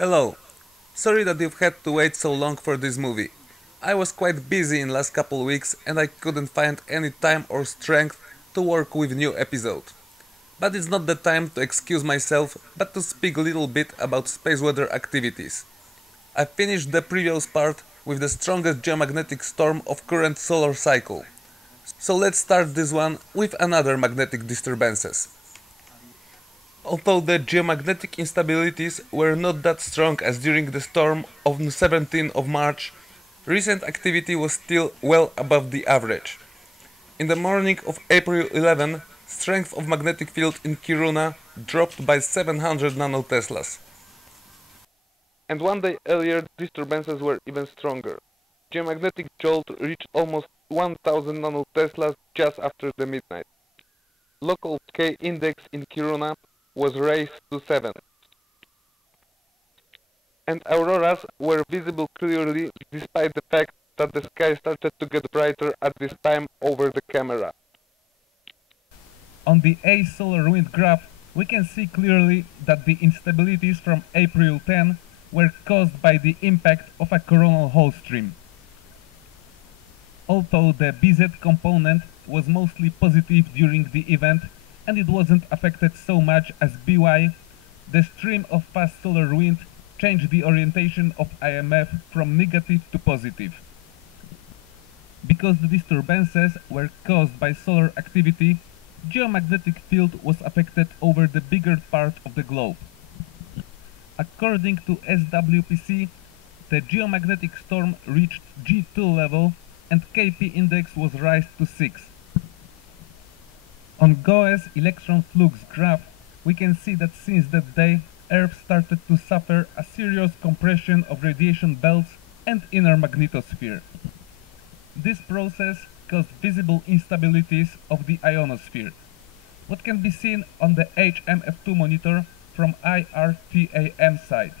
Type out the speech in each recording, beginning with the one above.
Hello. Sorry that you've had to wait so long for this movie. I was quite busy in last couple weeks and I couldn't find any time or strength to work with new episode. But it's not the time to excuse myself, but to speak a little bit about space weather activities. I finished the previous part with the strongest geomagnetic storm of current solar cycle. So let's start this one with another magnetic disturbances. Although the geomagnetic instabilities were not that strong as during the storm of 17th of March, recent activity was still well above the average. In the morning of April 11, strength of magnetic field in Kiruna dropped by 700 nanoteslas. And one day earlier, disturbances were even stronger. Geomagnetic jolt reached almost 1000 nanoteslas just after the midnight. Local K index in Kiruna was raised to 7, and auroras were visible clearly despite the fact that the sky started to get brighter at this time over the camera. On the A solar wind graph, we can see clearly that the instabilities from April 10 were caused by the impact of a coronal hole stream. Although the BZ component was mostly positive during the event and it wasn't affected so much as BY, the stream of fast solar wind changed the orientation of IMF from negative to positive. Because the disturbances were caused by solar activity, geomagnetic field was affected over the bigger part of the globe. According to SWPC, the geomagnetic storm reached G2 level and KP index was raised to 6. On GOES electron flux graph, we can see that since that day, Earth started to suffer a serious compression of radiation belts and inner magnetosphere. This process caused visible instabilities of the ionosphere. What can be seen on the HMF2 monitor from IRTAM side.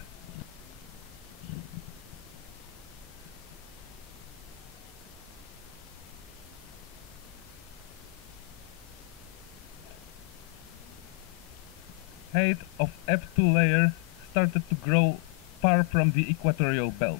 Height of F2 layer started to grow far from the equatorial belt.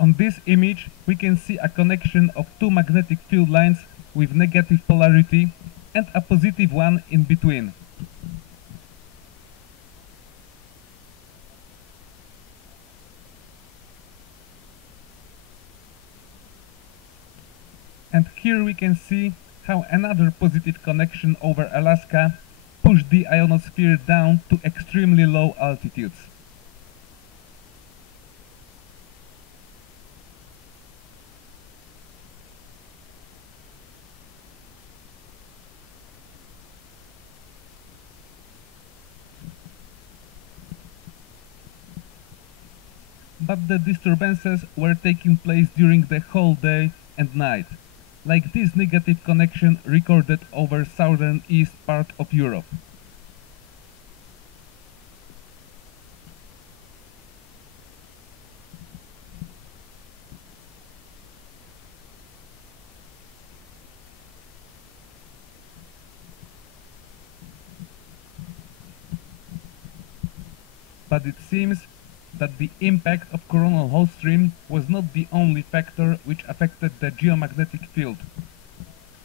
On this image, we can see a connection of two magnetic field lines with negative polarity and a positive one in between. And here we can see how another positive connection over Alaska pushed the ionosphere down to extremely low altitudes. But the disturbances were taking place during the whole day and night, like this negative connection recorded over southern east part of Europe. But it seems that the impact of coronal hole stream was not the only factor which affected the geomagnetic field.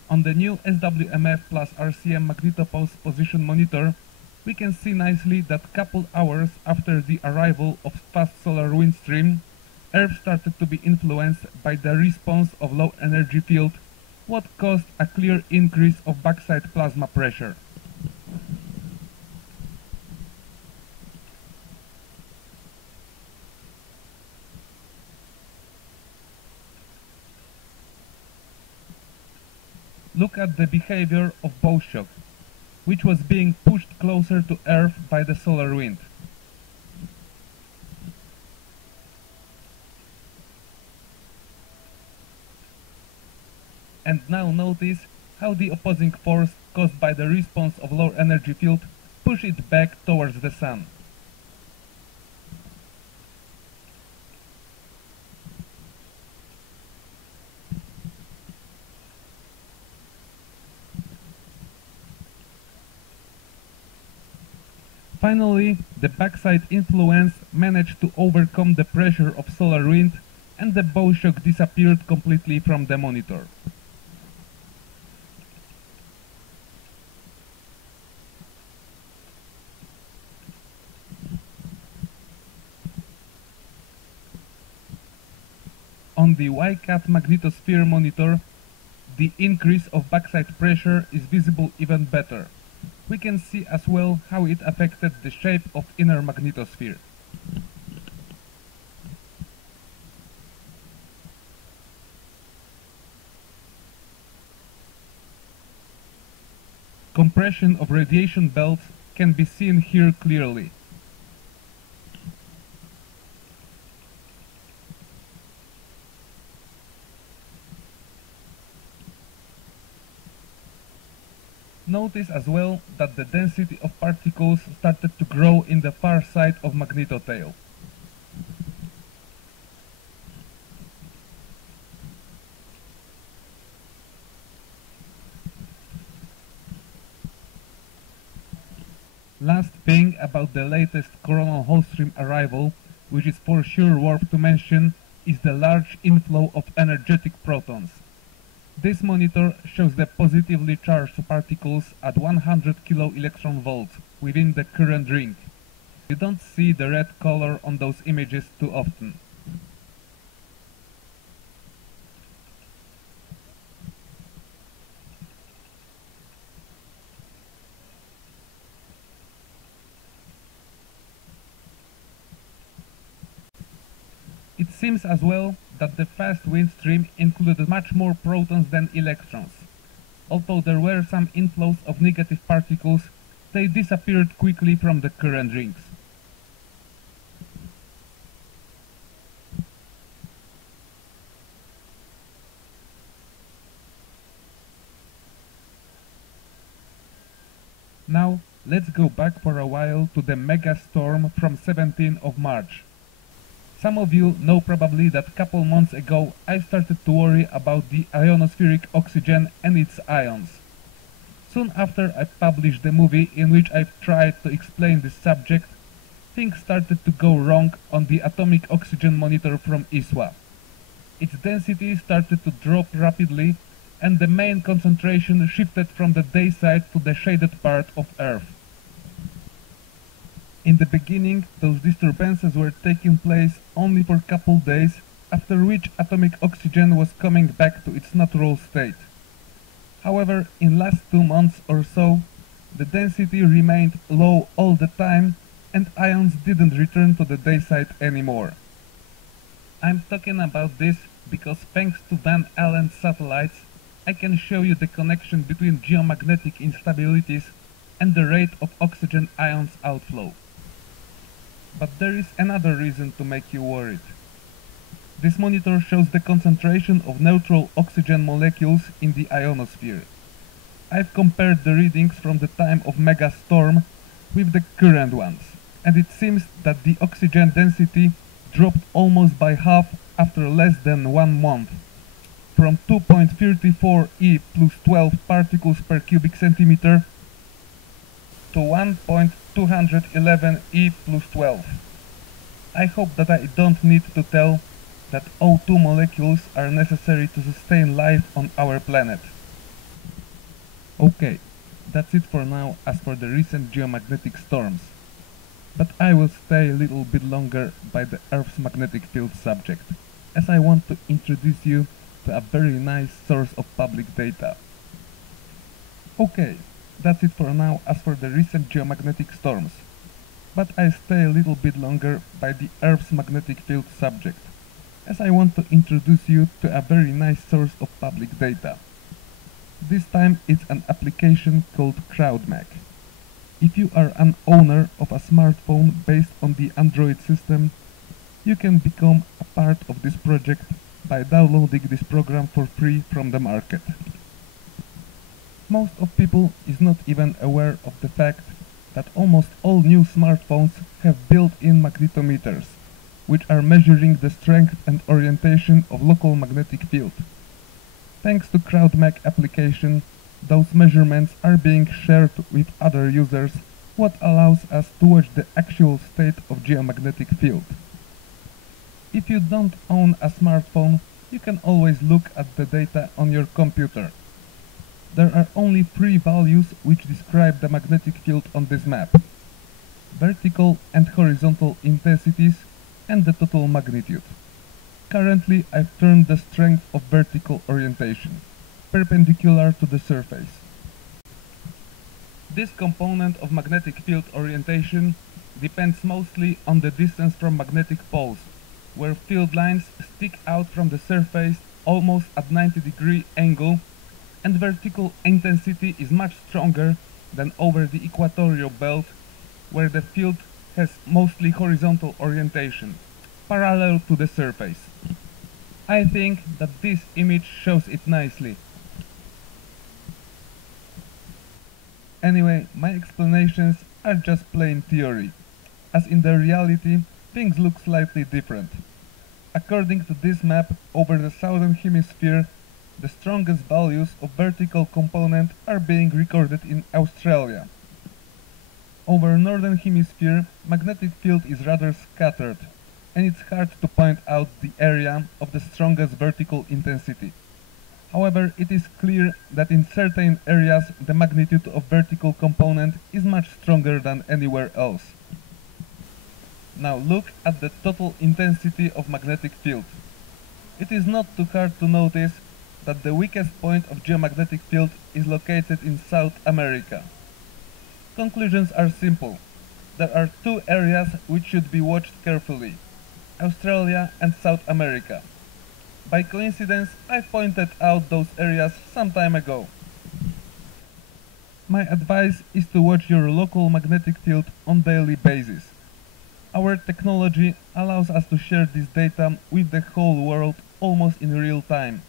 On the new SWMF plus RCM magnetopulse position monitor, we can see nicely that couple hours after the arrival of fast solar wind stream, Earth started to be influenced by the response of low energy field, what caused a clear increase of backside plasma pressure. Look at the behavior of Bow-Shock, which was being pushed closer to Earth by the solar wind. And now notice how the opposing force caused by the response of low energy field pushed it back towards the Sun. Finally, the backside influence managed to overcome the pressure of solar wind, and the bow shock disappeared completely from the monitor. On the YCAT magnetosphere monitor, the increase of backside pressure is visible even better. We can see as well how it affected the shape of inner magnetosphere. Compression of radiation belts can be seen here clearly. Notice as well that the density of particles started to grow in the far side of magnetotail. Last thing about the latest coronal hole stream arrival, which is for sure worth to mention, is the large inflow of energetic protons. This monitor shows the positively charged particles at 100 kV within the current ring. You don't see the red color on those images too often. It seems as well that the fast wind stream included much more protons than electrons. Although there were some inflows of negative particles, they disappeared quickly from the current rings. Now, let's go back for a while to the mega storm from 17th of March. Some of you know probably that couple months ago I started to worry about the ionospheric oxygen and its ions. Soon after I published the movie in which I've tried to explain this subject, things started to go wrong on the atomic oxygen monitor from ISWA. Its density started to drop rapidly, and the main concentration shifted from the day side to the shaded part of Earth. In the beginning, those disturbances were taking place only for a couple days, after which atomic oxygen was coming back to its natural state. However, in last 2 months or so, the density remained low all the time, and ions didn't return to the day side anymore. I'm talking about this because thanks to Van Allen satellites, I can show you the connection between geomagnetic instabilities and the rate of oxygen ions outflow. But there is another reason to make you worried. This monitor shows the concentration of neutral oxygen molecules in the ionosphere. I've compared the readings from the time of megastorm with the current ones, and it seems that the oxygen density dropped almost by half after less than 1 month, from 2.34 E plus 12 particles per cubic centimeter to 1.211 E plus 12. I hope that I don't need to tell that O2 molecules are necessary to sustain life on our planet. Okay, that's it for now as for the recent geomagnetic storms. But I will stay a little bit longer by the Earth's magnetic field subject, as I want to introduce you to a very nice source of public data. Okay, that's it for now as for the recent geomagnetic storms, but I stay a little bit longer by the Earth's magnetic field subject, as I want to introduce you to a very nice source of public data. This time it's an application called CrowdMag. If you are an owner of a smartphone based on the Android system, you can become a part of this project by downloading this program for free from the market. Most of people is not even aware of the fact that almost all new smartphones have built-in magnetometers, which are measuring the strength and orientation of local magnetic field. Thanks to CrowdMag application, those measurements are being shared with other users what allows us to watch the actual state of geomagnetic field. If you don't own a smartphone, you can always look at the data on your computer. There are only three values which describe the magnetic field on this map: vertical and horizontal intensities and the total magnitude. Currently I've turned the strength of vertical orientation, perpendicular to the surface. This component of magnetic field orientation depends mostly on the distance from magnetic poles, where field lines stick out from the surface almost at 90-degree angle, and vertical intensity is much stronger than over the equatorial belt, where the field has mostly horizontal orientation, parallel to the surface. I think that this image shows it nicely. Anyway, my explanations are just plain theory, as in the reality things look slightly different. According to this map, over the southern hemisphere, the strongest values of vertical component are being recorded in Australia. Over northern hemisphere, magnetic field is rather scattered, and it's hard to point out the area of the strongest vertical intensity. However, it is clear that in certain areas the magnitude of vertical component is much stronger than anywhere else. Now look at the total intensity of magnetic field. It is not too hard to notice that the weakest point of geomagnetic field is located in South America. Conclusions are simple. There are two areas which should be watched carefully: Australia and South America. By coincidence, I pointed out those areas some time ago. My advice is to watch your local magnetic field on daily basis. Our technology allows us to share this data with the whole world almost in real time.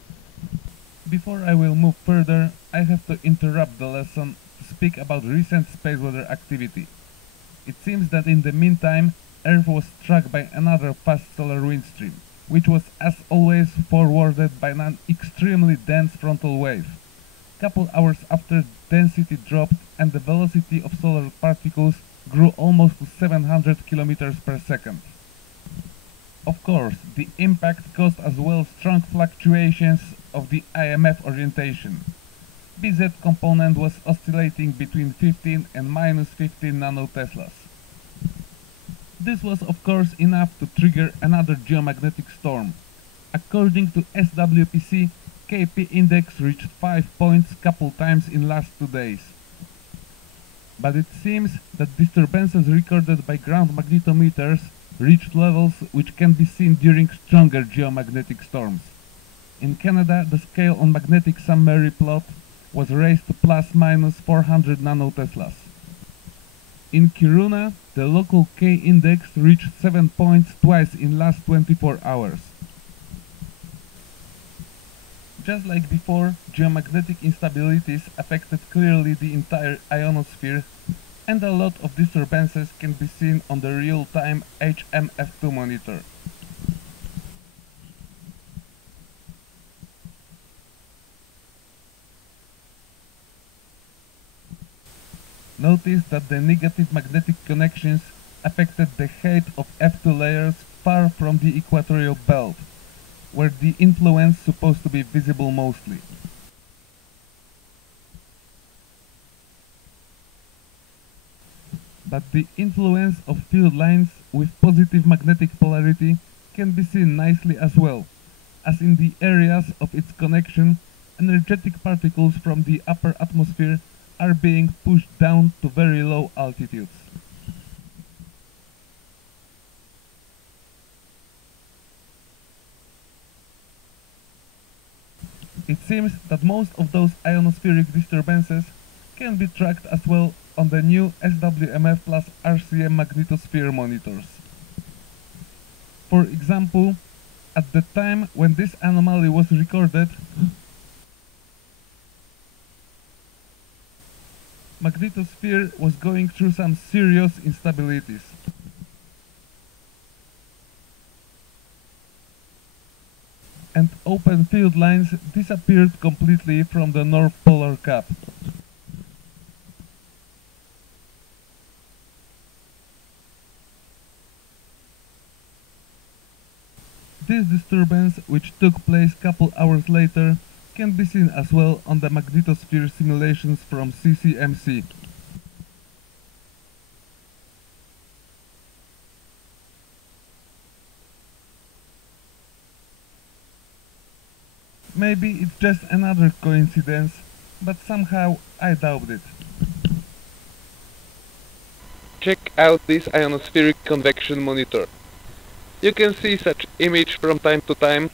Before I will move further, I have to interrupt the lesson to speak about recent space weather activity. It seems that in the meantime, Earth was struck by another fast solar wind stream, which was as always forwarded by an extremely dense frontal wave. Couple hours after density dropped and the velocity of solar particles grew almost to 700 km per second. Of course, the impact caused as well strong fluctuations of the IMF orientation. BZ component was oscillating between 15 and minus 15 nanoteslas. This was of course enough to trigger another geomagnetic storm. According to SWPC, KP index reached 5 points couple times in last 2 days. But it seems that disturbances recorded by ground magnetometers reached levels which can be seen during stronger geomagnetic storms. In Canada, the scale on magnetic summary plot was raised to plus minus 400 nanoteslas. In Kiruna, the local K index reached 7 points twice in last 24 hours. Just like before, geomagnetic instabilities affected clearly the entire ionosphere, and a lot of disturbances can be seen on the real-time HMF2 monitor. Notice that the negative magnetic connections affected the height of F2 layers far from the equatorial belt, where the influence supposed to be visible mostly. But the influence of field lines with positive magnetic polarity can be seen nicely as well, as in the areas of its connection, energetic particles from the upper atmosphere are being pushed down to very low altitudes. It seems that most of those ionospheric disturbances can be tracked as well on the new SWMF plus RCM magnetosphere monitors. For example, at the time when this anomaly was recorded, magnetosphere was going through some serious instabilities. And open field lines disappeared completely from the North Polar Cap. This disturbance, which took place couple hours later, can be seen as well on the magnetosphere simulations from CCMC. Maybe it's just another coincidence, but somehow I doubt it. Check out this ionospheric convection monitor. You can see such image from time to time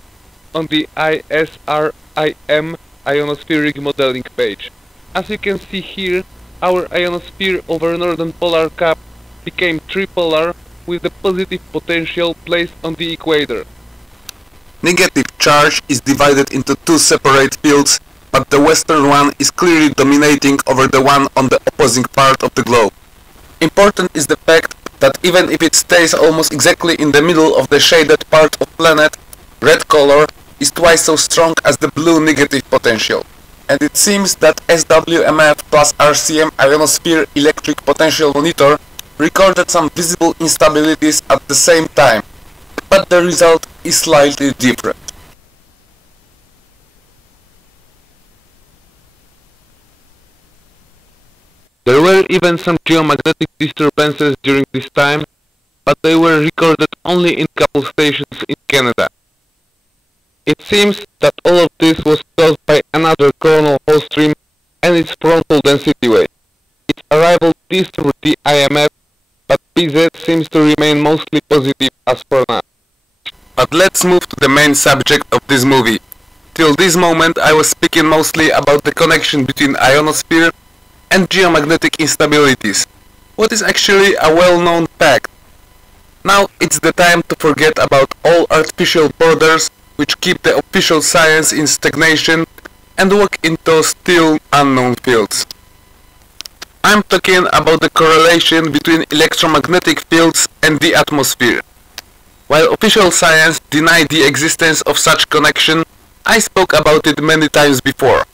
on the ISRIM ionospheric modeling page. As you can see here, our ionosphere over northern polar cap became tripolar with the positive potential placed on the equator. Negative charge is divided into two separate fields, but the western one is clearly dominating over the one on the opposing part of the globe. Important is the fact that even if it stays almost exactly in the middle of the shaded part of planet, red color is twice so strong as the blue negative potential. And it seems that SWMF plus RCM ionosphere electric potential monitor recorded some visible instabilities at the same time, but the result is slightly different. There were even some geomagnetic disturbances during this time, but they were recorded only in couple stations in Canada. It seems that all of this was caused by another coronal host stream and its frontal density wave. Its arrival disturbed the IMF, but PZ seems to remain mostly positive as for now. But let's move to the main subject of this movie. Till this moment I was speaking mostly about the connection between ionosphere and geomagnetic instabilities. What is actually a well-known fact. Now it's the time to forget about all artificial borders which keep the official science in stagnation and walk into still unknown fields. I'm talking about the correlation between electromagnetic fields and the atmosphere. While official science denied the existence of such connection, I spoke about it many times before.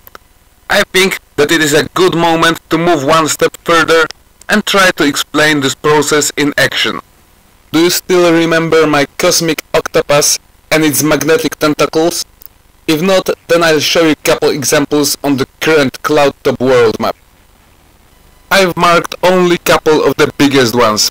I think that it is a good moment to move one step further and try to explain this process in action. Do you still remember my cosmic octopus and its magnetic tentacles? If not, then I'll show you a couple examples on the current cloud-top world map. I've marked only a couple of the biggest ones.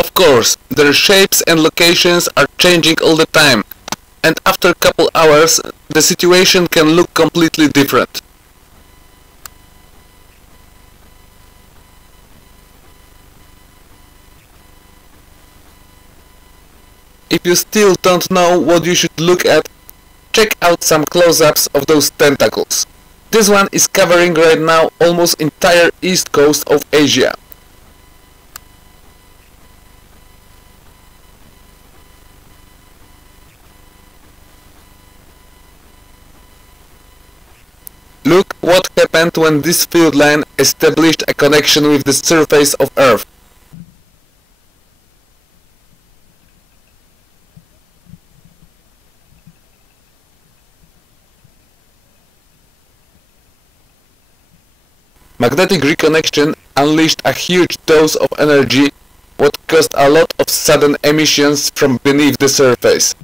Of course, their shapes and locations are changing all the time, and after a couple hours, the situation can look completely different. If you still don't know what you should look at, check out some close-ups of those tentacles. This one is covering right now almost entire east coast of Asia. Look what happened when this field line established a connection with the surface of Earth. Magnetic reconnection unleashed a huge dose of energy, what caused a lot of sudden emissions from beneath the surface.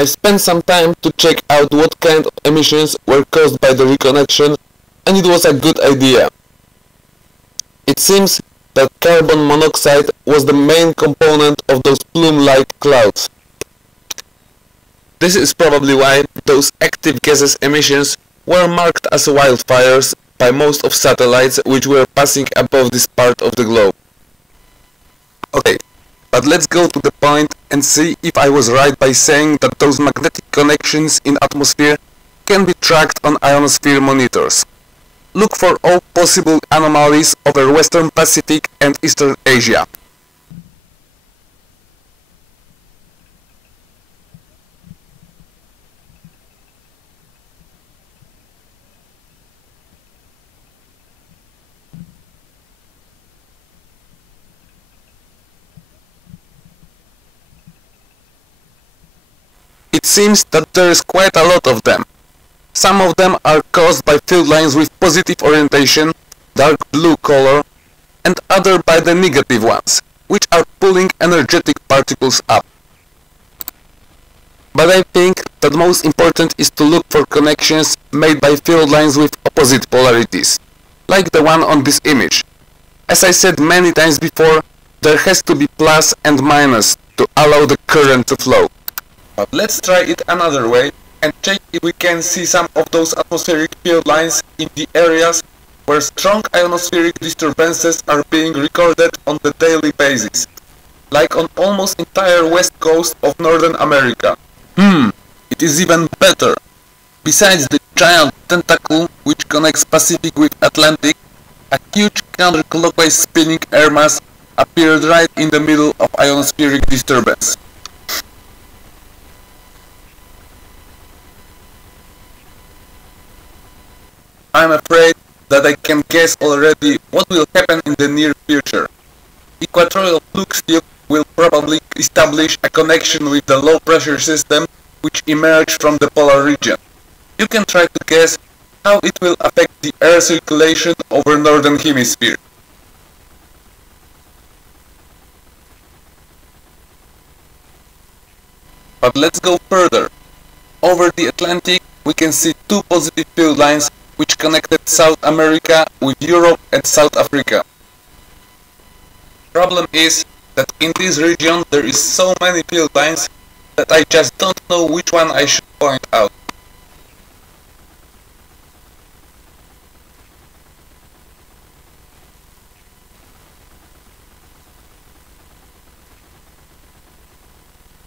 I spent some time to check out what kind of emissions were caused by the reconnection, and it was a good idea. It seems that carbon monoxide was the main component of those plume-like clouds. This is probably why those active gases emissions were marked as wildfires by most of satellites which were passing above this part of the globe. Okay, but let's go to the point and see if I was right by saying that those magnetic connections in atmosphere can be tracked on ionosphere monitors. Look for all possible anomalies over Western Pacific and Eastern Asia. seems that there is quite a lot of them. Some of them are caused by field lines with positive orientation, dark blue color, and other by the negative ones, which are pulling energetic particles up. But I think that most important is to look for connections made by field lines with opposite polarities, like the one on this image. As I said many times before, there has to be plus and minus to allow the current to flow. But let's try it another way and check if we can see some of those atmospheric field lines in the areas where strong ionospheric disturbances are being recorded on the daily basis, like on almost entire west coast of Northern America. It is even better. Besides the giant tentacle which connects Pacific with Atlantic, a huge counterclockwise spinning air mass appeared right in the middle of ionospheric disturbance. I'm afraid that I can guess already what will happen in the near future. Equatorial flux tube will probably establish a connection with the low pressure system which emerged from the polar region. You can try to guess how it will affect the air circulation over northern hemisphere. But let's go further. Over the Atlantic we can see two positive field lines which connected South America with Europe and South Africa. Problem is that in this region there is so many field lines that I just don't know which one I should point out.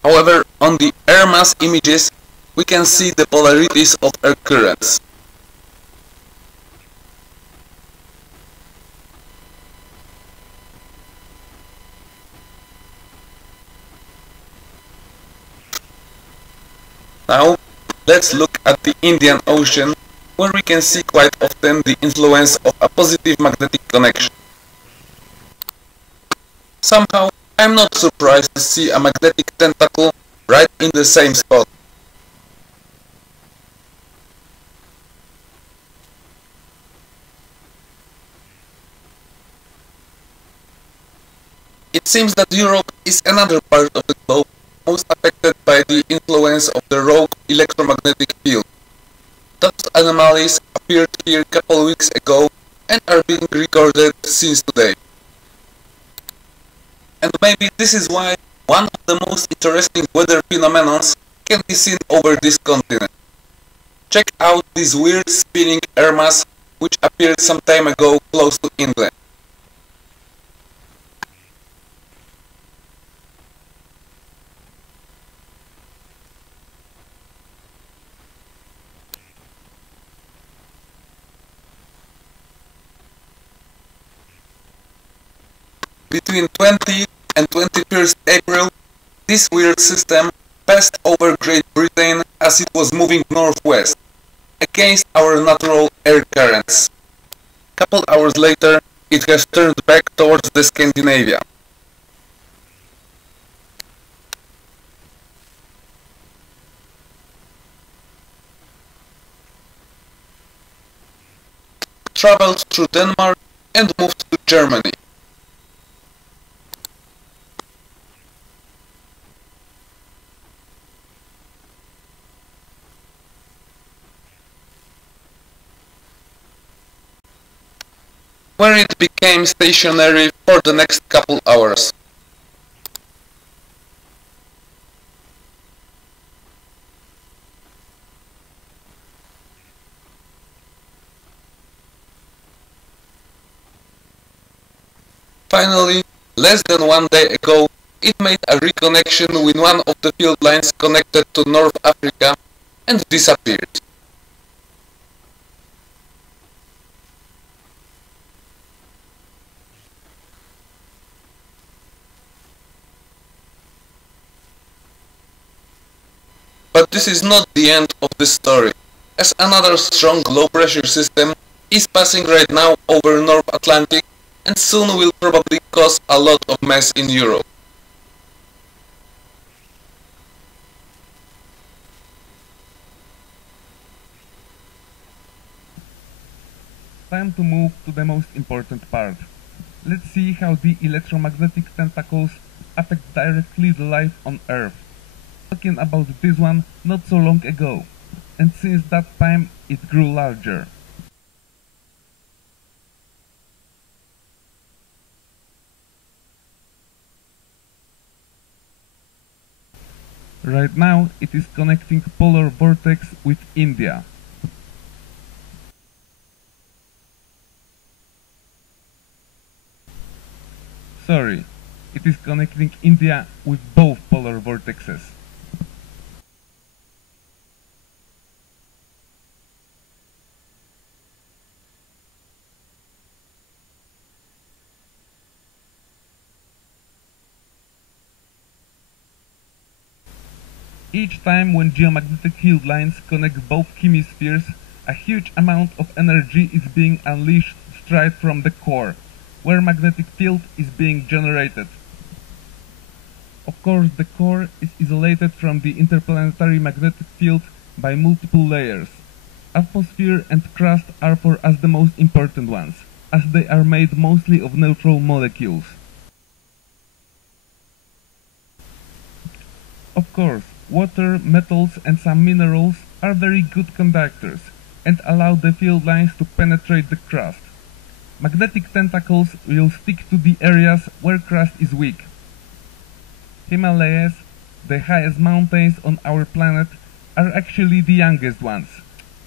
However, on the air mass images we can see the polarities of air currents. Now, let's look at the Indian Ocean, where we can see quite often the influence of a positive magnetic connection. Somehow, I'm not surprised to see a magnetic tentacle right in the same spot. It seems that Europe is another part of the globe most affected by the influence of the rogue electromagnetic field. Those anomalies appeared here a couple weeks ago and are being recorded since today. And maybe this is why one of the most interesting weather phenomena can be seen over this continent. Check out this weird spinning air mass which appeared some time ago close to England. Between 20 and 21st April, this weird system passed over Great Britain as it was moving northwest, against our natural air currents. Couple hours later, it has turned back towards the Scandinavia. Traveled through Denmark and moved to Germany. Where it became stationary for the next couple hours. Finally, less than 1 day ago, it made a reconnection with one of the field lines connected to North Africa and disappeared. But this is not the end of the story, as another strong low-pressure system is passing right now over North Atlantic and soon will probably cause a lot of mess in Europe. time to move to the most important part. Let's see how the electromagnetic tentacles affect directly the life on Earth. Talking about this one not so long ago, and since that time it grew larger. Right now it is connecting polar vortex with India. Sorry, it is connecting India with both polar vortexes. Each time when geomagnetic field lines connect both hemispheres, a huge amount of energy is being unleashed straight from the core, where magnetic field is being generated. Of course, the core is isolated from the interplanetary magnetic field by multiple layers. Atmosphere and crust are for us the most important ones, as they are made mostly of neutral molecules. Of course, water, metals and some minerals are very good conductors and allow the field lines to penetrate the crust. Magnetic tentacles will stick to the areas where crust is weak. Himalayas, the highest mountains on our planet, are actually the youngest ones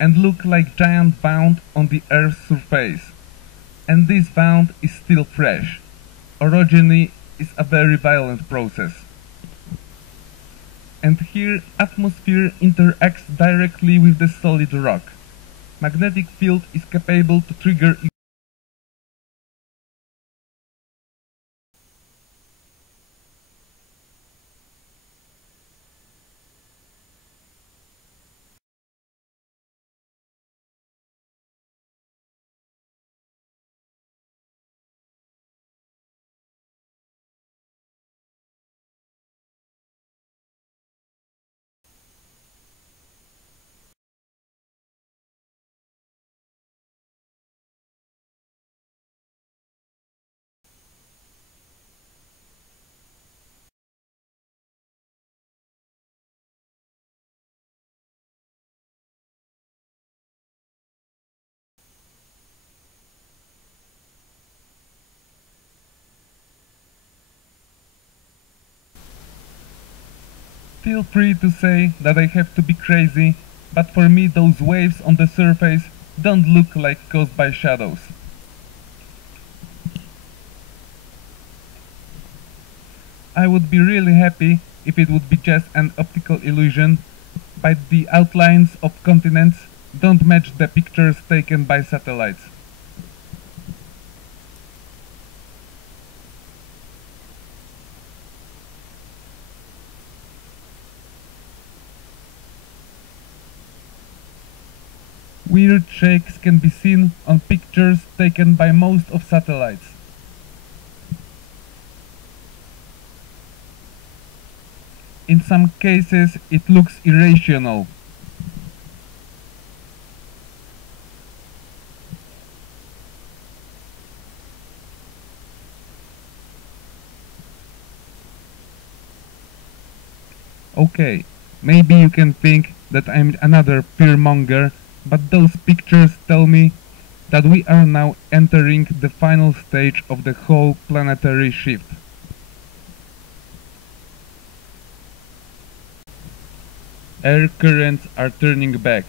and look like giant wound on the Earth's surface. And this wound is still fresh. Orogeny is a very violent process. And here atmosphere interacts directly with the solid rock. Magnetic field is capable to trigger Feel free to say that I have to be crazy, but for me those waves on the surface don't look like caused by shadows. I would be really happy if it would be just an optical illusion, but the outlines of continents don't match the pictures taken by satellites. Weird shakes can be seen on pictures taken by most of satellites. In some cases it looks irrational. Okay, maybe you can think that I'm another fearmonger, but those pictures tell me that we are now entering the final stage of the whole planetary shift. Air currents are turning back.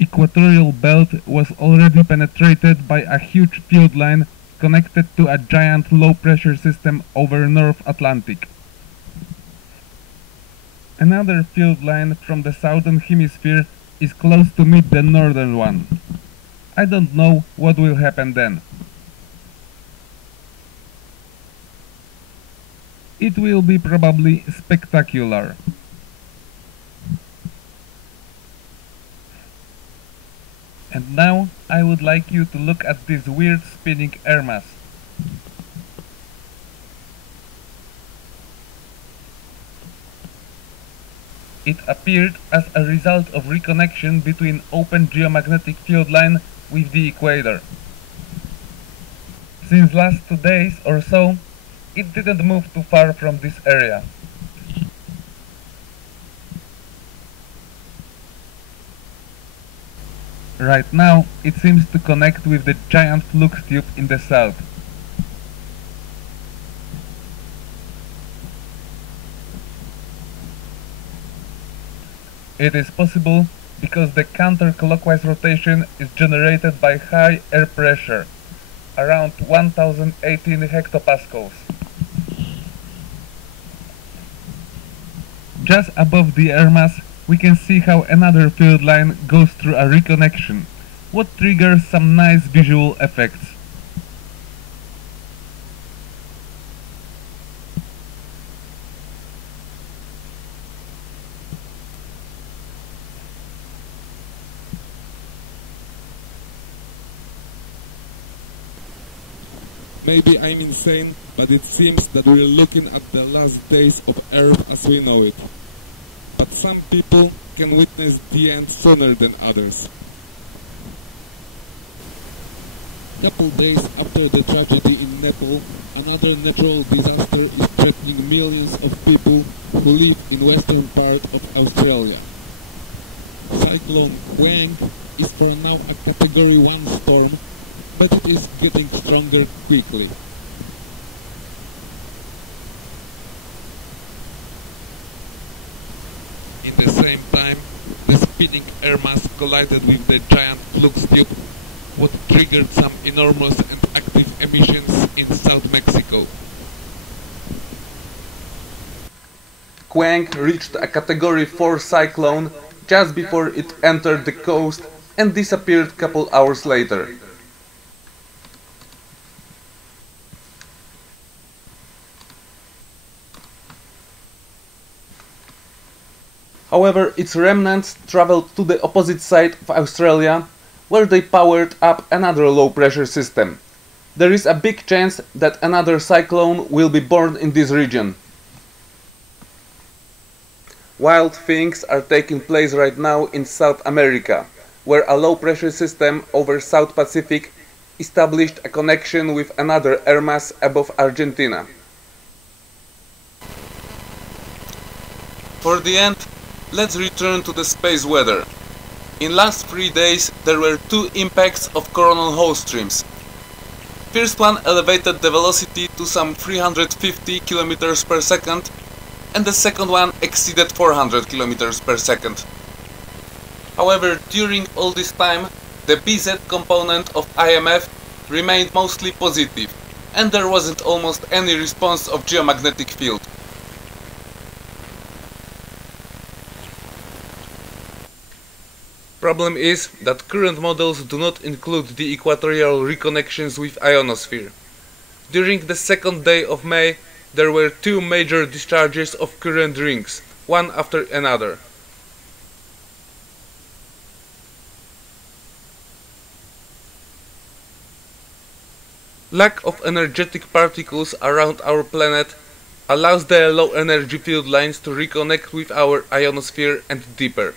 Equatorial belt was already penetrated by a huge field line connected to a giant low-pressure system over North Atlantic. Another field line from the southern hemisphere is close to meet the northern one. I don't know what will happen then. It will be probably spectacular. And now I would like you to look at this weird spinning air mass. It appeared as a result of reconnection between open geomagnetic field line with the equator. Since last 2 days or so, it didn't move too far from this area. Right now, it seems to connect with the giant flux tube in the south. It is possible because the counterclockwise rotation is generated by high air pressure, around 1018 hectopascals. Just above the air mass, we can see how another field line goes through a reconnection, what triggers some nice visual effects. Maybe I'm insane, but it seems that we're looking at the last days of Earth as we know it. But some people can witness the end sooner than others. Couple days after the tragedy in Nepal, another natural disaster is threatening millions of people who live in western part of Australia. Cyclone Quang is for now a Category 1 storm, but it is getting stronger quickly. In the same time, the spinning air mass collided with the giant flux tube, what triggered some enormous and active emissions in South Mexico. Quang reached a Category 4 cyclone just before it entered the coast and disappeared couple hours later. However, its remnants traveled to the opposite side of Australia, where they powered up another low-pressure system. There is a big chance that another cyclone will be born in this region. Wild things are taking place right now in South America, where a low-pressure system over South Pacific established a connection with another air mass above Argentina. For the end, let's return to the space weather. In last 3 days there were 2 impacts of coronal hole streams. First one elevated the velocity to some 350 km per second, and the second one exceeded 400 km per second. However, during all this time, the BZ component of IMF remained mostly positive, and there wasn't almost any response of geomagnetic field. Problem is that current models do not include the equatorial reconnections with ionosphere. During the second day of May, there were 2 major discharges of current rings, one after another. Lack of energetic particles around our planet allows the low energy field lines to reconnect with our ionosphere and deeper.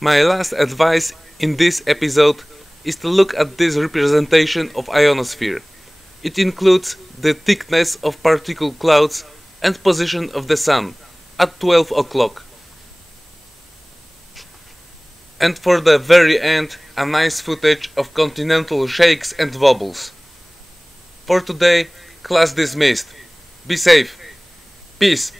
My last advice in this episode is to look at this representation of ionosphere. It includes the thickness of particle clouds and position of the sun at 12 o'clock. And for the very end, a nice footage of continental shakes and wobbles. For today, class dismissed. Be safe. Peace.